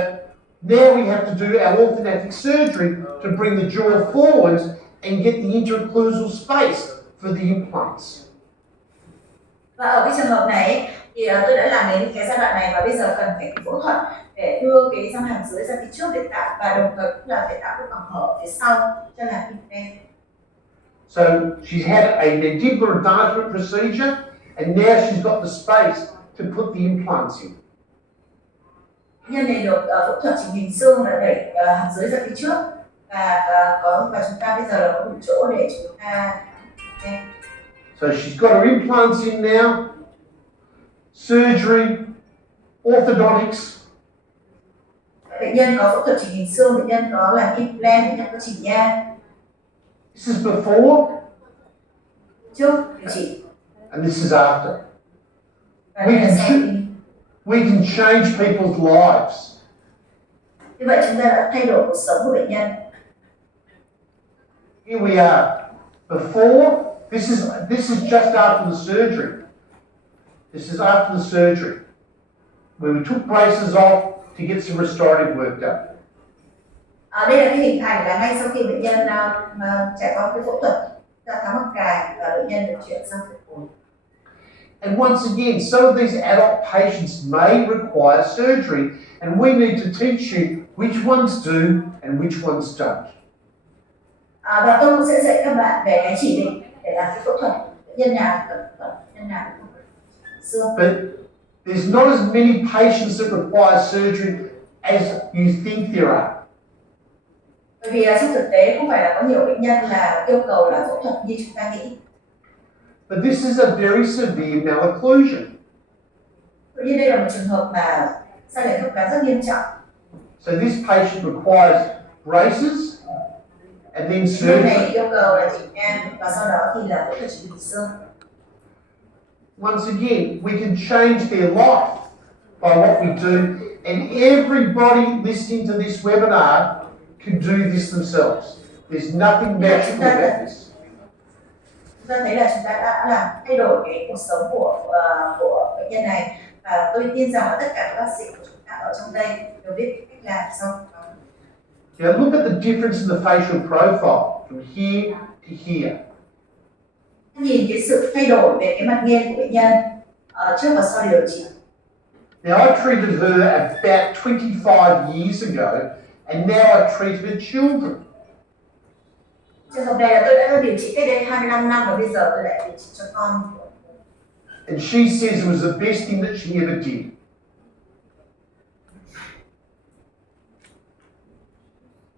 now we have to do our orthodontic surgery to bring the jaw forwards and get the interocclusal space for the implants. Và ở cái trường hợp này thì tôi đã làm đến cái giai đoạn này và bây giờ cần phải phẫu thuật để đưa cái răng hàm dưới ra phía trước để tạo, và đồng thời cũng là phải tạo cái khoảng hở phía sau cho làm implant. So she's had a mandibular enlargement procedure, and now she's got the space to put the implants in. Nhân này được phẫu thuật chỉnh hình xương là đẩy hàm dưới ra phía trước và chúng ta bây giờ là có đủ chỗ để chúng ta. So she's got her implants in now. Surgery, orthodontics. Bệnh nhân có phẫu thuật chỉnh hình xương, bệnh nhân có làm implant, bệnh nhân có chỉnh nha. This is before. Trước điều trị. And this is after. Và đây là sau. We can change people's lives. Như vậy chúng ta đã thay đổi cuộc sống của bệnh nhân. Here we are. Before, this is just after the surgery. This is after the surgery, where we took braces off to get some restorative work done. Đây là cái hình ảnh là ngay sau khi bệnh nhân trải qua cái phẫu thuật, ta tháo mắc cài và bệnh nhân được chuyển sang phục hồi. And once again, some of these adult patients may require surgery, and we need to teach you which ones do and which ones don't. Và tôi cũng sẽ dạy các bạn về cái chỉ định để làm cái phẫu thuật bệnh nhân nào thì cần nhân nào thì không cần xương. But there's not as many patients that require surgery as you think there are. Bởi vì trong thực tế không phải là có nhiều bệnh nhân là yêu cầu là phẫu thuật như chúng ta nghĩ. But this is a very severe malocclusion. Tự nhiên đây là một trường hợp mà sai lệch khớp cắn rất nghiêm trọng. So this patient requires braces and then Bệnh surgery. này yêu cầu là chỉnh ngang và sau đó thì là phẫu thuật chỉnh hình xương. Once again, we can change their life by what we do, and everybody listening to this webinar can do this themselves. There's nothing magical about this. Chúng ta thấy là chúng ta đã làm thay đổi cái cuộc sống của bệnh nhân này, và tôi tin rằng là tất cả các bác sĩ của chúng ta ở trong đây đều biết cách làm xong. Now look at the difference in the facial profile from here to here. Nhìn cái sự thay đổi về cái mặt nghiêng của bệnh nhân trước và sau điều trị. Now I treated her about 25 years ago, and now I treat her children. Trường hợp này là tôi đã điều trị cách đây 25 năm và bây giờ tôi lại điều trị cho con. And she says it was the best thing that she ever did.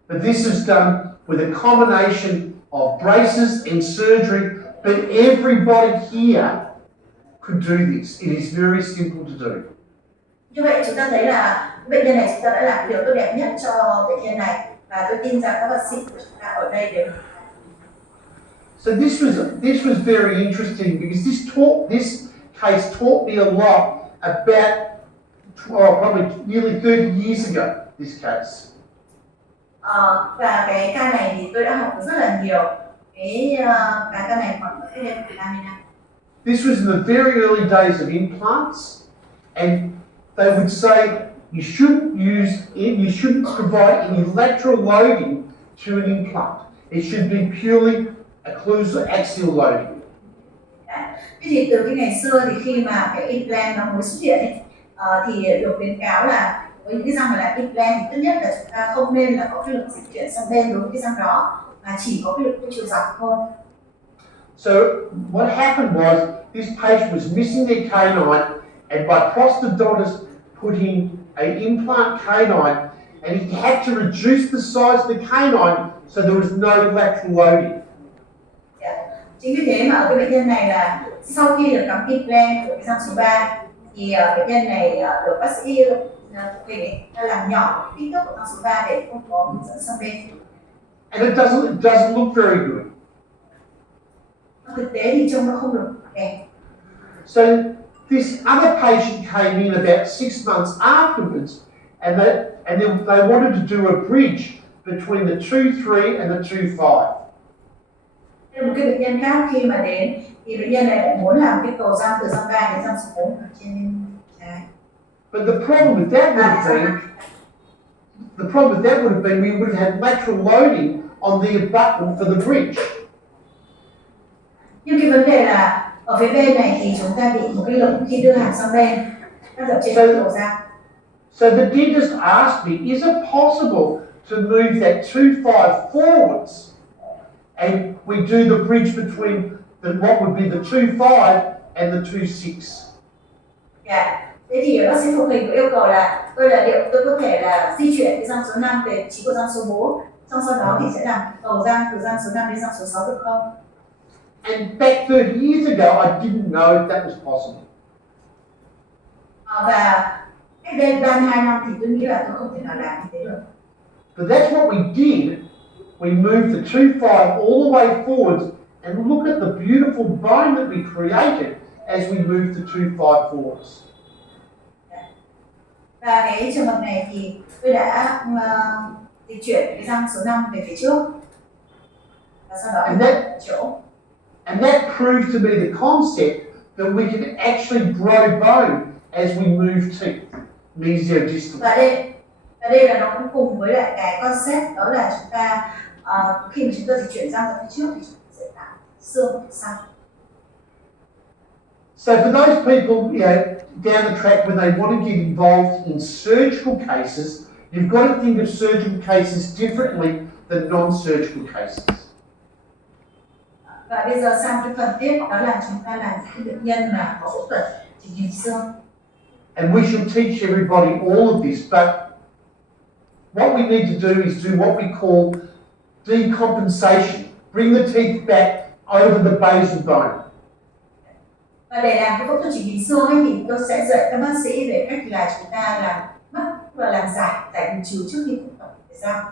But this is done with a combination of braces and surgery, but everybody here could do this. It is very simple to do. Như vậy chúng ta thấy là bệnh nhân này chúng ta đã làm điều tốt đẹp nhất cho bệnh nhân này, và tôi tin rằng các bác sĩ của chúng ta ở đây đều. So this was very interesting because this case taught me a lot about probably nearly 30 years ago. This case. Và cái ca này thì tôi đã học rất là nhiều. Cái ca này khoảng cách đây 30 năm. This was in the very early days of implants, and they would say you shouldn't provide any lateral loading to an implant. It should be purely occlusal axial loading. Thế thì từ cái ngày xưa thì khi mà cái implant nó mới xuất hiện ấy, thì được khuyến cáo là với những cái răng mà là implant thì tốt nhất là chúng ta không nên là có cái lực dịch chuyển sang bên đối với cái răng đó, mà chỉ có cái lực theo chiều dọc thôi. So what happened was this patient was missing their canine, and by prosthodontist putting an implant canine, and he had to reduce the size of the canine so there was no lateral loading. Chính vì thế mà ở cái bệnh nhân này là sau khi được cắm implant của cái răng số 3 thì bệnh nhân này được bác sĩ thực hiện làm nhỏ kích thước của răng số 3 để không có hướng dẫn sang bên. And it doesn't look very good. Thực tế thì trông nó không được đẹp. So this other patient came in about 6 months afterwards, and they wanted to do a bridge between the 2-3 and the 2-5. Một cái bệnh nhân khác khi mà đến thì bệnh nhân này lại muốn làm cái cầu răng từ răng 3 đến răng số 4 ở trên trái. But the problem with that would have been we would have had lateral loading on the abutment for the bridge. Nhưng cái vấn đề là ở phía bên này thì chúng ta bị một cái lực khi đưa hàm sang bên, nó ở trên cái cầu răng. So the dentist asked me, is it possible to move that 2-5 forwards, and we do the bridge between what would be the 2-5 and the 2-6? Yeah. Thế thì bác sĩ phục hình có yêu cầu là liệu tôi có thể là di chuyển cái răng số 5 về vị trí của răng số 4, xong sau đó thì sẽ làm cầu răng từ răng số 5 đến răng số 6 được không? And back 30 years ago, I didn't know if that was possible. Và cách đây 32 năm thì tôi nghĩ là tôi không thể nào làm như thế được. But that's what we did. We moved the 2-5 all the way forwards, and look at the beautiful bone that we created as we moved the 2-5 forwards. Và cái trường hợp này thì tôi đã di chuyển cái răng số 5 về phía trước, và sau đó chỗ. And that proved to be the concept that we can actually grow bone as we move teeth, mesiodistal. Và đây là nó cũng cùng với lại cái concept đó là chúng ta khi mà chúng ta di chuyển răng ra phía trước thì chúng ta sẽ tạo xương phía sau. So for those people, down the track when they want to get involved in surgical cases, you've got to think of surgical cases differently than non-surgical cases. Và bây giờ sang cái phần tiếp đó là chúng ta làm những bệnh nhân mà có phẫu thuật chỉnh hình xương. And we should teach everybody all of this, but what we need to do is do what we call decompensation. Bring the teeth back over the basal bone. Và để làm cái phẫu thuật chỉnh hình xương ấy thì tôi sẽ dạy các bác sĩ về cách là chúng ta làm mất và làm giải bù trừ trước khi phẫu thuật. Tại sao?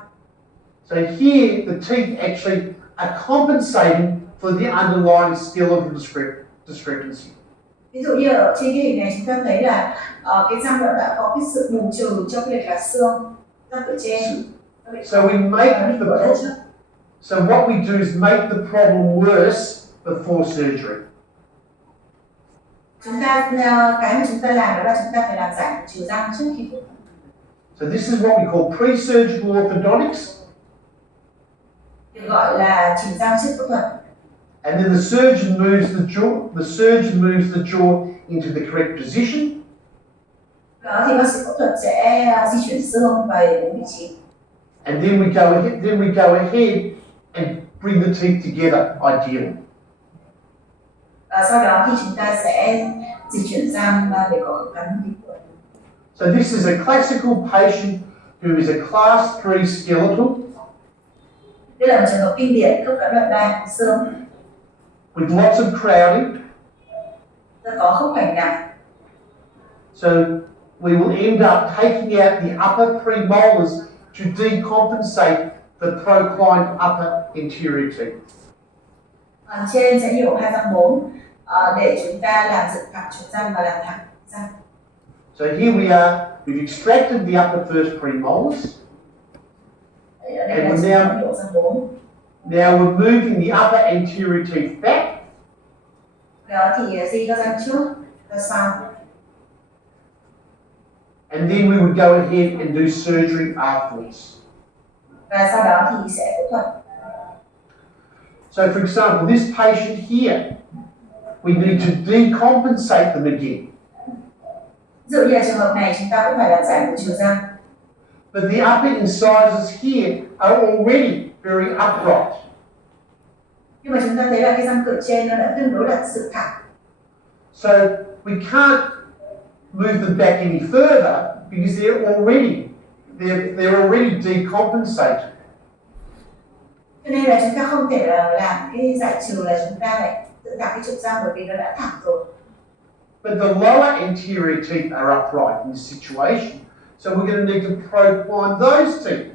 So here the teeth actually are compensating for the underlying skeletal discrepancy. Ví dụ như ở trên cái hình này chúng ta thấy là cái răng đã có cái sự bù trừ trong việc là xương răng cửa trên. So we make the so what we do is make the problem worse before surgery. Cái mà chúng ta làm đó là chúng ta phải làm giải bù trừ răng trước khi phẫu thuật. So this is what we call pre-surgical orthodontics. Được gọi là chỉnh răng trước phẫu thuật. And then the surgeon moves the jaw into the correct position. Đó thì bác sĩ phẫu thuật sẽ di chuyển xương về đúng vị trí. And then we go ahead and bring the teeth together, ideally. Và sau đó thì chúng ta sẽ di chuyển răng để có cắn đi. So this is a classical patient who is a class 3 skeletal. Đây là một trường hợp kinh điển khớp cắn loại 3 xương. With lots of crowding. Có khớp cạnh nặng. So we will end up taking out the upper premolars to decompensate the proclined upper anterior teeth. Trên sẽ nhổ hai răng 4 để chúng ta làm dựng thẳng trục răng và làm thẳng răng. So here we are, we've extracted the upper first premolars. And now we're moving the upper anterior teeth back. Đó thì di các răng trước, ra sau. And then we would go ahead and do surgery afterwards. Và sau đó thì sẽ phẫu thuật. So for example, this patient here, we need to decompensate them again. Ví dụ như trường hợp này chúng ta cũng phải làm giải bù trừ răng. But the upper incisors here are already very upright. Nhưng mà chúng ta thấy là cái răng cửa trên nó đã tương đối là sự thẳng. So we can't move them back any further because they're already decompensated. Cho nên là chúng ta không thể làm cái giải trừ là chúng ta lại tự thẳng cái trục răng bởi vì nó đã thẳng rồi. But the lower anterior teeth are upright in this situation. So we're going to need to procline those teeth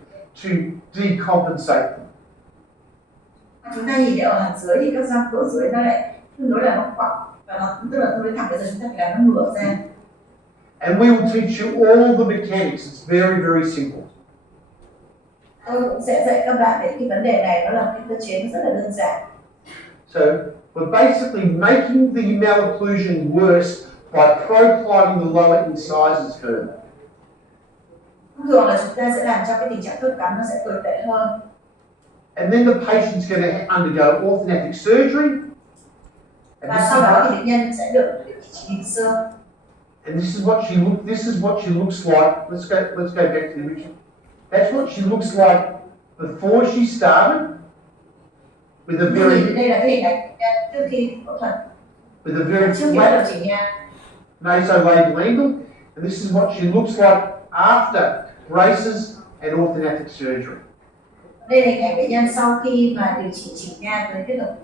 to decompensate them. Chúng ta nhìn ở hàng dưới thì các răng cửa dưới nó lại tương đối là nó quặng và nó tức là tương đối thẳng. Bây giờ chúng ta phải làm nó ngửa ra. And we will teach you all the mechanics. It's very, very simple. Tôi cũng sẽ dạy các bạn về cái vấn đề này, nó là cái cơ chế nó rất là đơn giản. So we're basically making the malocclusion worse by proclining the lower incisors further. Thường là chúng ta sẽ làm cho cái tình trạng khớp cắn nó sẽ tồi tệ hơn. And then the patient's going to undergo orthodontic surgery. Và sau đó thì bệnh nhân sẽ được điều trị chỉnh hình xương. And this is what she looks like. Let's go back to the image. That's what she looks like before she started. With a very đây là cái hình ảnh trước khi phẫu thuật. With a very flat nasolabial angle. And this is what she looks like after braces and orthodontic surgery. Đây là hình ảnh bệnh nhân sau khi mà điều trị chỉnh nha với kết hợp.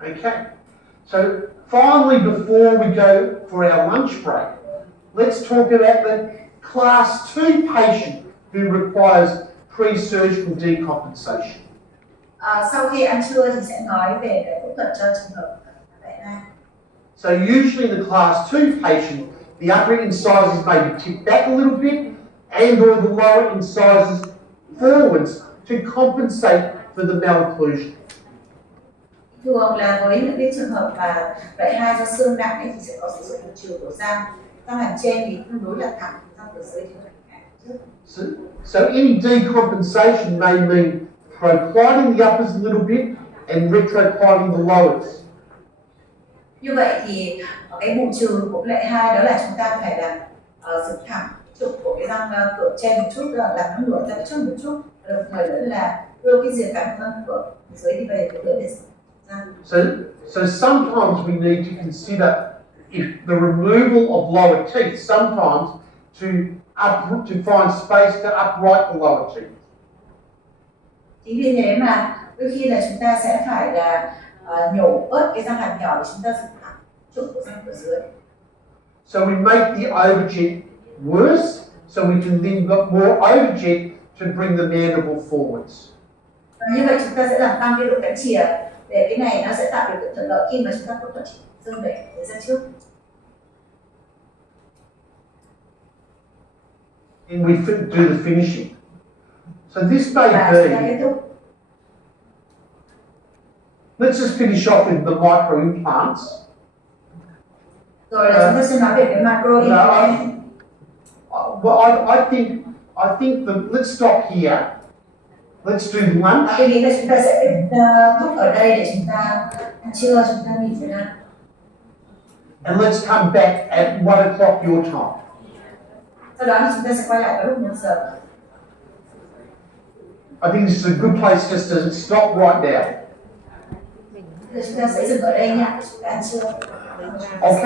Okay. So finally, before we go for our lunch break, let's talk about the class 2 patient who requires pre-surgical decompensation. Sau khi ăn trưa thì sẽ nói về cái phẫu thuật cho trường hợp vậy này. So usually in the class 2 patient, the upper incisors may be tipped back a little bit and or the lower incisors forwards to compensate for the malocclusion. Thường là với những cái trường hợp mà loại 2 do xương nặng ấy thì sẽ có sự bù trừ của răng hàm trên thì tương đối là thẳng, răng cửa dưới thì So any decompensation may mean proclining the uppers a little bit and retroclining the lowers. Như vậy thì cái bù trừ của lệ 2 đó là chúng ta phải là dựng thẳng trục của cái răng cửa trên một chút, làm nó ngửa ra trước một chút, đồng thời nữa là đưa cái rìa cắn răng cửa dưới đi về cái lưỡi để răng. So sometimes we need to consider if the removal of lower teeth, sometimes to find space to upright the lower teeth. Chính vì thế mà đôi khi là chúng ta sẽ phải là nhổ bớt cái răng hàm nhỏ để chúng ta dựng thẳng trục của răng cửa dưới. So we make the overjet worse, so we can then got more overjet to bring the mandible forwards. Và như vậy chúng ta sẽ làm tăng cái độ cắn chìa để cái này nó sẽ tạo điều kiện thuận lợi khi mà chúng ta phẫu thuật dương đẩy ra trước. And we do the finishing. So this may Và chúng ta be, kết thúc. let's just finish off with the micro implants. Rồi là chúng ta sẽ nói về cái macro implant. Well, I think that let's stop here. Let's do lunch. Tôi nghĩ là chúng ta sẽ kết thúc ở đây để chúng ta ăn trưa, chúng ta nghỉ ra. And let's come back at 1 o'clock your time. Sau đó thì chúng ta sẽ quay lại vào lúc 1 giờ. I think this is a good place just to stop right now. Rồi chúng ta sẽ dừng ở đây nha, chúng ta ăn trưa. Okay.